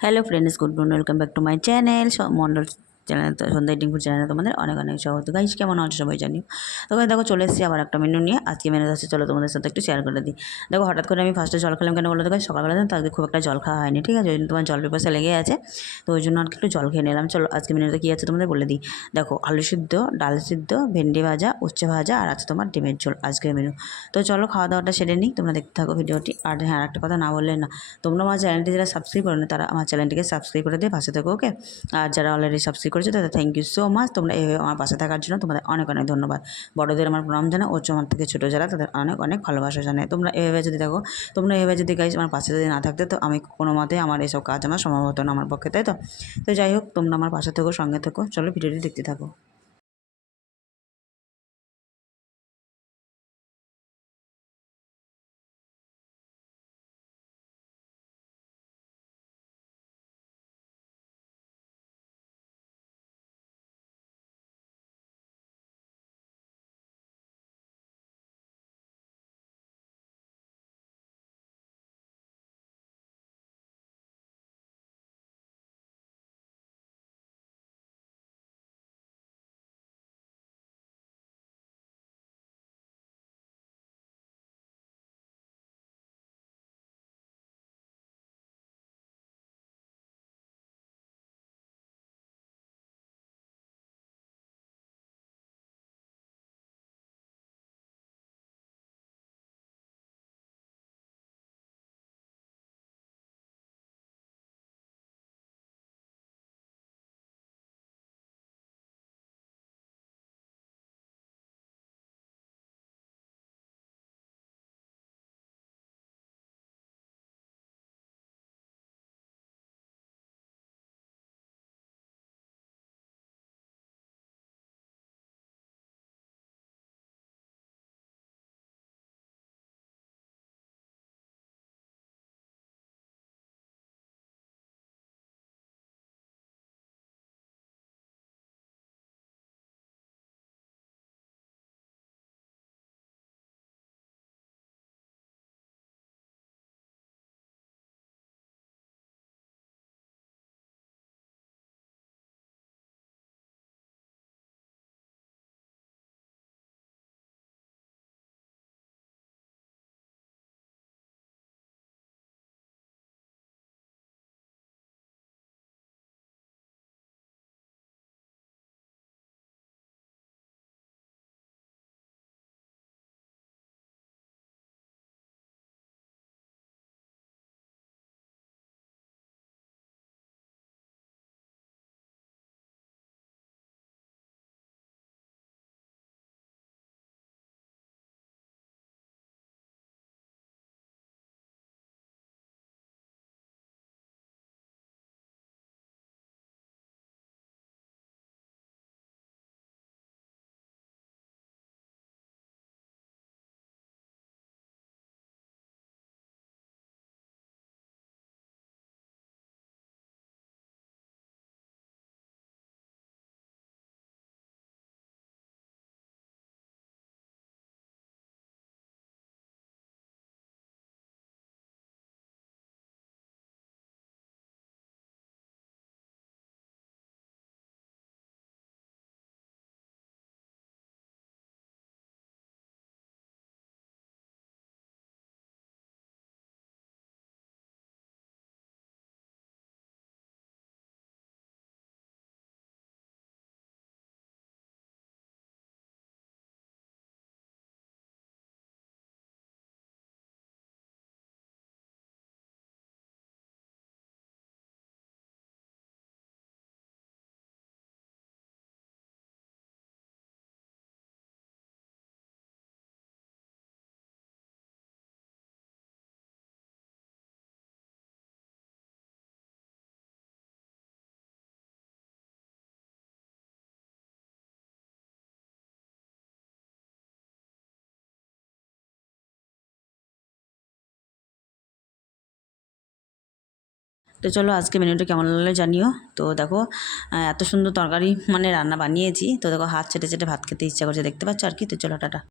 hello friends good morning welcome back to my channel Mondal channel, তো সন্ধ্যা ডিঙ্কুর চ্যানেলে তোমাদের অনেক অনেক স্বাগত। গাইজ কেমন আছো সবাই জানিও তো গাইজ দেখো চলে এসেছি আবার একটা মেনু নিয়ে। আজকে মেনু আসছে, চলো তোমাদের সাথে একটু শেয়ার করে দিই। দেখো হঠাৎ করে আমি ফার্স্টে জল খেলাম কেন বলে দেখো সকালবেলা তো আজকে খুব একটা জল খাওয়া হয়নি, ঠিক আছে? ওই জন্য তোমার জল পিপাসা লেগে আছে। তো ওই জন্য আর একটু জল খেয়ে নিলাম। চলো আজকে মেনুতে কী আছে তোমাদের বলে দিই। দেখো আলু সিদ্ধ, ডাল সিদ্ধ, ভেন্ডি ভাজা, উচ্ছে ভাজা আর আছে তোমার ডিমের ঝোল আজকের মেনু তো চলো খাওয়া দাওয়াটা সেরে নিই। তোমরা দেখতে থাকো ভিডিওটি। আর হ্যাঁ আর একটা কথা না বললে না, তোমরা আমার চ্যানেলটি যারা সাবস্ক্রাইব করো না তারা আমার চ্যানেলটিকে সাবস্ক্রাইব করে দিয়ে পাশে থাকো ওকে আর যারা অলরেডি সাবস্ক্রাইব করেছে দাদা থ্যাংক ইউ সো মাচ তোমরা এইভাবে আমার পাশে থাকার জন্য তোমাদের অনেক অনেক ধন্যবাদ। বড়দের আমার প্রণাম জানা ও আমার থেকে ছোটো যারা, তাদের অনেক অনেক ভালোবাসা জানে তোমরা এভাবে যদি থাকো তোমরা এভাবে যদি গাইজ আমার পাশে যদি না থাকতে, তো আমি কোনো মতে আমার এসব কাজ আমার সম্ভব হতো না আমার পক্ষে, তাই তো? তো যাই হোক, তোমরা আমার পাশে থেকো, সঙ্গে থেকো। চলো ভিডিওটি দেখতে থাকো। তো চলো আজকে মেনুটা কেমন লাগল জানিও। তো দেখো এত সুন্দর তরকারি মানে রান্না বানিয়েছি। তো দেখো, হাত ছেটে ছেটে ভাত খেতে ইচ্ছা করছে, দেখতে পাচ্ছ আর কি? তো চলো, টাটা।